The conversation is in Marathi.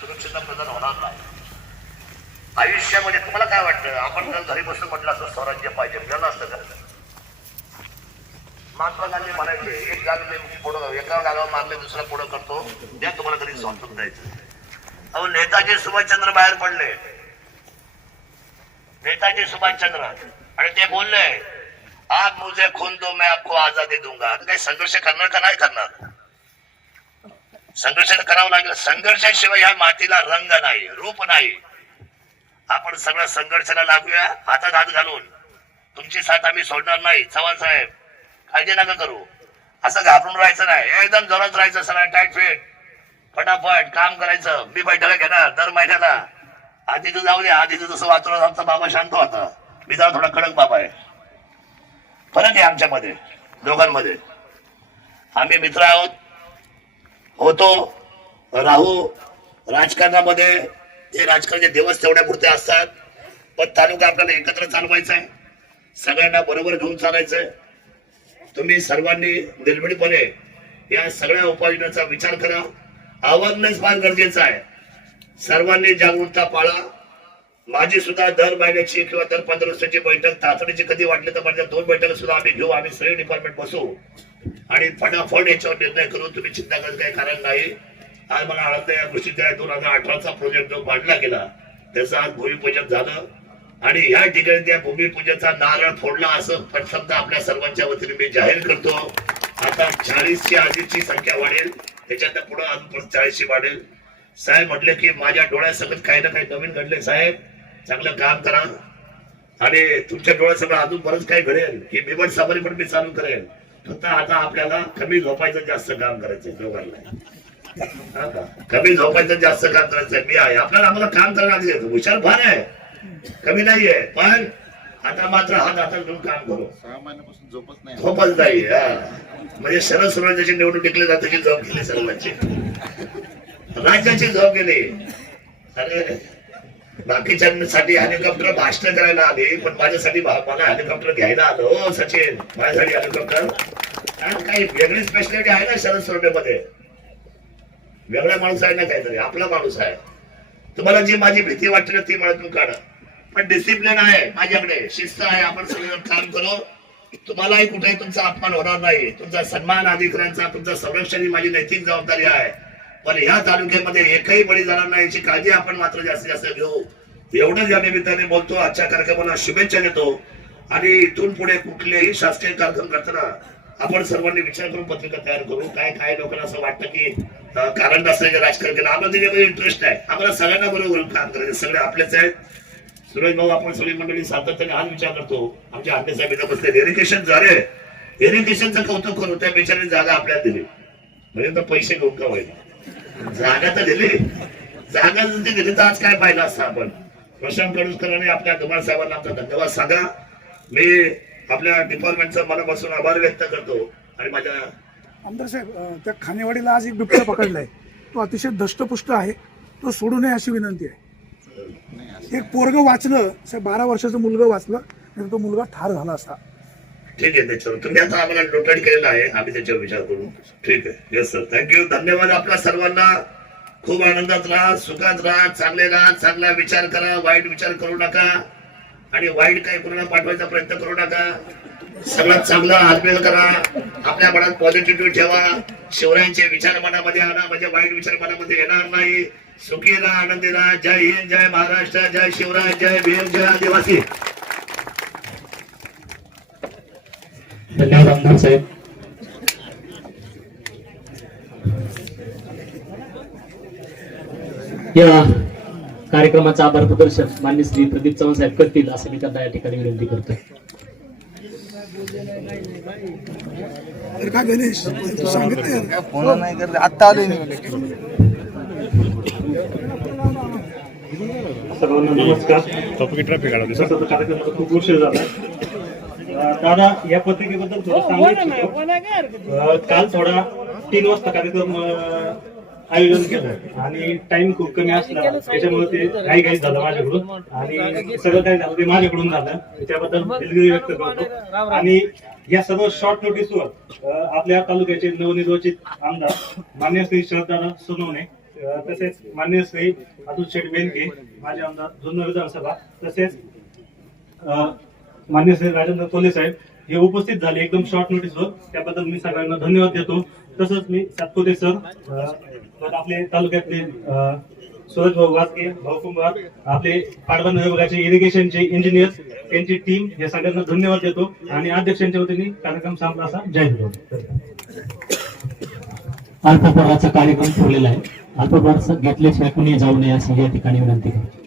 सुरक्षितता प्रदान होणार नाही. आयुष्यामध्ये तुम्हाला काय वाटतं? आपण काल घरी बसून म्हटलं असं स्वराज्य पाहिजे मिळालं असतं का महात्मा गांधी म्हणायचे एक गाल मी पुढं एका गालावर मारले दुसरा पुढं करतो. द्या तुम्हाला कधी स्वातंत्र्य द्यायचं अहो नेताजी सुभाषचंद्र बाहेर पडले. नेताजी सुभाषचंद्र. आणि ते बोलले आप मुझे खून दो मैं आपको आजादी दूंगा. आता काही संघर्ष करणार का नाही करणार? संघर्ष करावं लागेल. संघर्षाशिवाय या मातीला रंग नाही रूप नाही. आपण सगळं संघर्षाला लागूया हातात हात घालून. तुमची साथ आम्ही सोडणार नाही चव्हाण साहेब. काळजी नका करू. असं घाबरून राहायचं नाही. एकदम जोरात राहायचं सगळं टाईट फिट फटाफट काम करायचं. मी बैठका घेणार दर महिन्याला. आधीच जाऊ दे आधीच जसं वाचलं आमचा बाबा शांत होता. मी जरा थोडा कडक बाबा आहे. फरक आहे आमच्यामध्ये दोघांमध्ये. आम्ही मित्र आहोत. होतो. राहू राजकारणामध्ये ते राजकारणाचे दिवस तेवढ्यापुरते असतात पण तालुका आपल्याला एकत्र चालवायचा आहे सगळ्यांना बरोबर घेऊन चालायचंय. तुम्ही सर्वांनी निर्भीडपणे या सगळ्या उपाययोजनांचा विचार करा. अवेअरनेस फार गरजेचं आहे. सर्वांनी जागरूकता पाळा. माझी सुद्धा दर महिन्याची किंवा दर पंधरा दिवसाची बैठक तातडीची कधी वाटली तर माझ्या दोन बैठक सुद्धा आम्ही घेऊ. आम्ही सगळे डिपार्टमेंट बसू. आणि फटाफट याच्यावर निर्णय करून तुम्ही चिंता करायचं काही कारण नाही. आज मला आनंद या गोष्टीचा दोन हजार अठराचा प्रोजेक्ट जो मांडला गेला त्याचं आज भूमिपूजन झालं. आणि या ठिकाणी त्या भूमिपूजनचा नारळ फोडला असं प्रथमतः आपल्या सर्वांच्या वतीने मी जाहीर करतो. आता चाळीसची आधीची संख्या वाढेल त्याच्यात पुढे अजून चाळीसची वाढेल. साहेब म्हटले की माझ्या डोळ्यासकट काही ना काही नवीन घडले साहेब. चांगलं काम करा. आणि तुमच्या डोळ्यासकट अजून बरंच काही घडेल. की बिबट सामारी पण मी चालू करेल. फक्त आता आपल्याला कमी झोपायचं जास्त काम करायचं दोघांना हा? कमी झोपायचं जास्त काम करायचं मी आहे. आपल्याला आम्हाला काम करायला हुशार फार आहे. कमी नाहीये. पण आता मात्र हात हातात घेऊन काम करू. सहा महिन्यापासून झोपच नाही. झोपच नाही हा. म्हणजे शरद स्वराज्याची निवडणूक टिकली जाते की झोप गेली सर्वांची. राज्याची झोप गेली. अरे. बाकीच्यांसाठी हेलिकॉप्टर भाषण करायला आले पण माझ्यासाठी मला हेलिकॉप्टर घ्यायला आलो सचिन माझ्यासाठी हेलिकॉप्टर कारण काही वेगळी स्पेशालिटी आहे ना शरद सोडण्यामध्ये वेगळा माणूस आहे ना काहीतरी आपला माणूस आहे. तुम्हाला जी माझी भीती वाटते ना ती मनातून काढा. पण डिसिप्लिन आहे माझ्याकडे शिस्त आहे आपण सगळं काम करू. तुम्हालाही कुठेही तुमचा अपमान होणार नाही. तुमचा सन्मान अधिकाऱ्यांचा तुमचा संरक्षण ही माझी नैतिक जबाबदारी आहे. पण ह्या तालुक्यामध्ये एकही बळी जाणार नाही याची काळजी आपण मात्र जास्तीत जास्त घेऊ. एवढंच या निमित्ताने बोलतो आजच्या कार्यक्रमाला शुभेच्छा देतो. आणि इथून पुढे कुठलेही शासकीय कार्यक्रम करताना आपण सर्वांनी विचार करून पत्रिका तयार करू. काय काय लोकांना असं वाटतं की कारण नसल्याचे राजकारण केलं. आम्हाला त्याच्यामध्ये इंटरेस्ट आहे आम्हाला सगळ्यांना बरोबर काम करायचं सगळे आपलेच आहेत. सुरेश भाऊ आपण सगळी मंडळी सातत्याने हाच विचार करतो. आमच्या आंबे साहेब इथं बसले इरिगेशन झाले इरिगेशनचं कौतुक करू त्या बिचारी जागा आपल्याला दिली. म्हणजे तर पैसे घेऊन का होईल जागा तर दिली. जागा जर दिली तर आज काय पाहिलं असतं आपण? प्रशांत कडुसकरांनी आपल्या धुमाळ साहेबांना आमचा धन्यवाद सांगा. मी आपल्या डिपार्टमेंटचा मनापासून आभार व्यक्त करतो आणि माझ्या आमदार साहेब त्या खानेवाडीला आज एक बिबट्या पकडलाय. तो अतिशय दष्टपुष्ट आहे. तो सोडू नये अशी विनंती आहे. एक पोरग वाचलं बारा वर्षाचं मुलगा वाचलं नाही तो मुलगा ठार झाला असता. ठीक आहे त्याच्यावर. तुम्ही आता आम्हाला नोटेड केलेला आहे. आम्ही त्याच्यावर विचार करू. ठीक आहे. येस सर थँक्यू धन्यवाद आपल्या सर्वांना. खूप आनंदात राहा सुखात राहा चांगले राहा चांगला विचार करा वाईट विचार करू नका. आणि वाईट काही कोणाला पाठवायचा प्रयत्न करू नका. सगळ्यात चांगला हातमेल करा. आपल्या मनात पॉझिटिव्ह ठेवा. शिवरायांचे विचार मनामध्ये आणा. म्हणजे वाईट विचार मनामध्ये येणार नाही. सुखी राहा आनंदी राहा. जय हिंद जय महाराष्ट्र जय शिवराय जय भीम जय आदिवासी. धन्यवाद आमदार साहेब या कार्यक्रमाचा आभार प्रदर्शन मान्य श्री प्रदीप चव्हाण साहेब करतील असं मी त्यांना या ठिकाणी विनंती करतोय. सर्वांना नमस्कार. कार्यक्रमाला खूप उशीर झाला. दादा या पत्रिकेबद्दल थोडं सांगायचं अं, काल थोडा तीन वाजता कार्यक्रम अं, आयोजन केलं. आणि टाइम खूप कमी असला त्याच्यामुळे ते काही काही झालं माझ्याकडून. आणि सगळं काही झालं ते माझ्याकडून झालं. त्याच्याबद्दल दिलगिरी व्यक्त करतो. आणि या सर्व शॉर्ट नोटीसवर अं, आपल्या तालुक्याचे नवनिर्वाचित आमदार मान्य श्री शरदादा सोनवणे अ, तसेच मान्य श्री अतुल शेठ बेनके माझे आमदार जुन्नर विधानसभा तसेच अ, मान्य श्री राजेंद्र कोले साहेब हे उपस्थित झाले एकदम शॉर्ट नोटीसवर त्याबद्दल मी सगळ्यांना धन्यवाद देतो. तसंच मी सातपुते सर आपले तालुक्यातले सूरज भाऊ वासके भाऊ कुंभार आपले पाडवा विभागाचे इरिगेशनचे इंजिनियर त्यांची टीम या सगळ्यांना धन्यवाद देतो. आणि अध्यक्षांच्या वतीने कार्यक्रम संपला असा जय होतो कार्यक्रम ठेवलेला आहे. अल्पपोराचा घेतल्याशिवाय कुणी जाऊ नये अशी या ठिकाणी विनंती करतो.